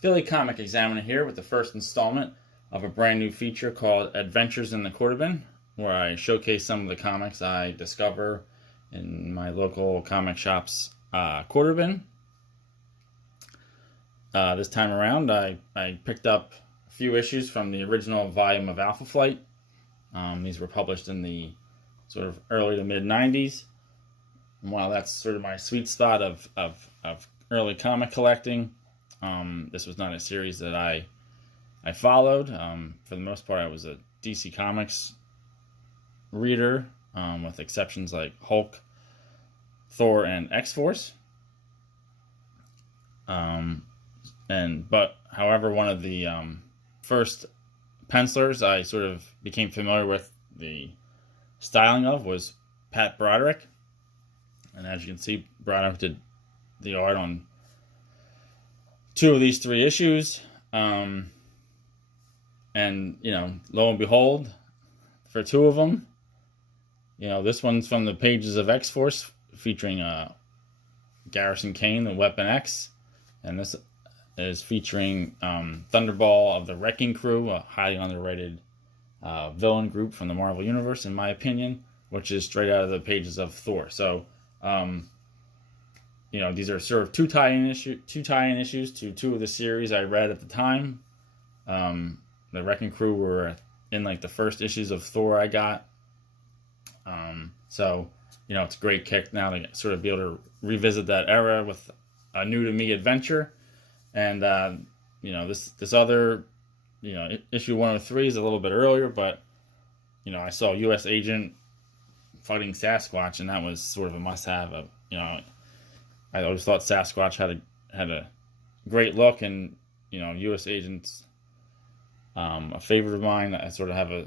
Philly Comic Examiner here with the first installment of a brand new feature called Adventures in the Quarter Bin, where I showcase some of the comics I discover in my local comic shop's quarter bin. This time around, I picked up a few issues from the original volume of Alpha Flight. These were published in the sort of early to mid 90s. And while that's sort of my sweet spot of early comic collecting, this was not a series that I followed. For the most part, I was a DC Comics reader, with exceptions like Hulk, Thor, and X-Force. However, one of the first pencilers I sort of became familiar with the styling of was Pat Broderick. And as you can see, Broderick did the art on 2 of these 3 issues. And, lo and behold, for 2 of them, this one's from the pages of X-Force featuring Garrison Kane and Weapon X. And this is featuring Thunderball of the Wrecking Crew, a highly underrated villain group from the Marvel Universe, in my opinion, which is straight out of the pages of Thor. So, these are sort of two tie-in issues to 2 of the series I read at the time. The Wrecking Crew were in like the first issues of Thor I got. So it's a great kick now to sort of be able to revisit that era with a new to me adventure. And this other issue 103 is a little bit earlier, but I saw U.S. Agent fighting Sasquatch, and that was sort of a must-have. I always thought Sasquatch had a great look, and U.S. Agent's a favorite of mine. I sort of have a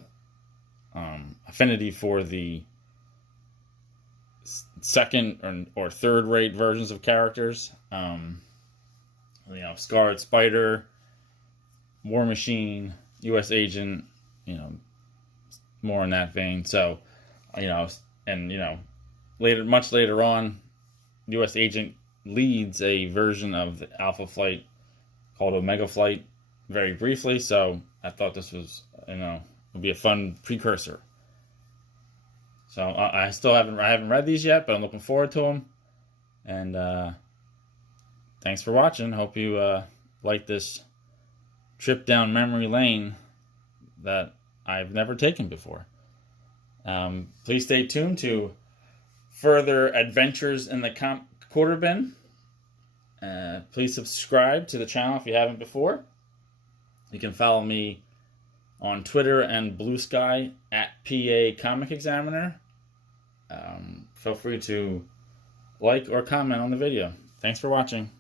affinity for the second or third rate versions of characters. Scarlet Spider, War Machine, U.S. Agent, more in that vein. So, much later on, U.S. Agent leads a version of the Alpha Flight called Omega Flight very briefly. So I thought this was, would be a fun precursor. So I haven't read these yet, but I'm looking forward to them. And thanks for watching. Hope you like this trip down memory lane that I've never taken before. Please stay tuned to further adventures in the quarter bin. Please subscribe to the channel if you haven't before. You can follow me on Twitter and Blue Sky at PA Comic Examiner. Feel free to like or comment on the video. Thanks for watching.